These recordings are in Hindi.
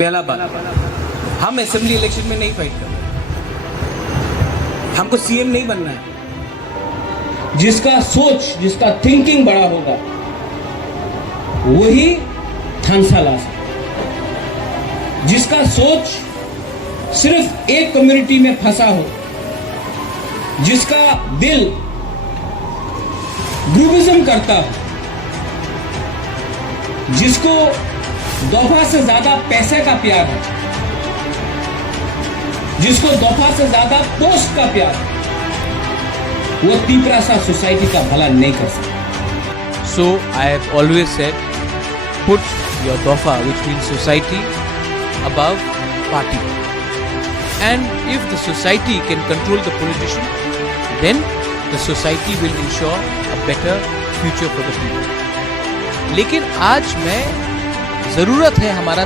पहला बात, हम असेंबली इलेक्शन में नहीं फाइट कर रहे, हमको सीएम नहीं बनना है। जिसका सोच, जिसका थिंकिंग बड़ा होगा वही थानसा ला सकता। जिसका सोच सिर्फ एक कम्युनिटी में फंसा हो, जिसका दिल ग्रुपिज्म करता हो, जिसको दफा से ज्यादा पैसे का प्यार है, जिसको दफा से ज्यादा पोस्ट का प्यार है, वो तीपरासा सोसाइटी का भला नहीं कर सकता। So I have always said, put your dofa, which means society, above party. And if the society can control the politician, then the society will ensure a better future for the people. लेकिन आज मैं जरूरत है हमें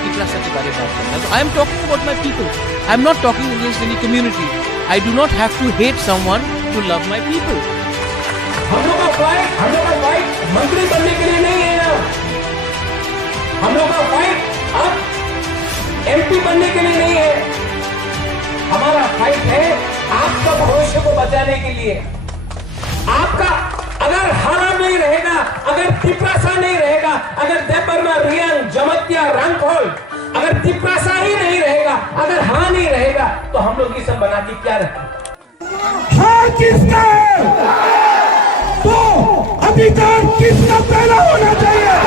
तीपरासा के बारे में बात करना। So I am talking about my people. I am not talking against any community. I do not have to hate someone to love my people. हम लोग का फाइट मंत्री बनने के लिए नहीं है। हम लोग का फाइट अब एमपी बनने के लिए नहीं है। हमारा फाइट है आपका भविष्य को बचाने के लिए। आपका अगर हरा नहीं रहेगा, अगर तीपरासा नहीं रहेगा, अगर देवबर्मा, रियांग, जमतिया, रंगखोल, अगर तीपरासा ही नहीं रहेगा, अगर हरा नहीं रहेगा, तो हम लोग ये सब बना के क्या रखें? हार किसका है? तो अधिकार किसका पहला होना चाहिए?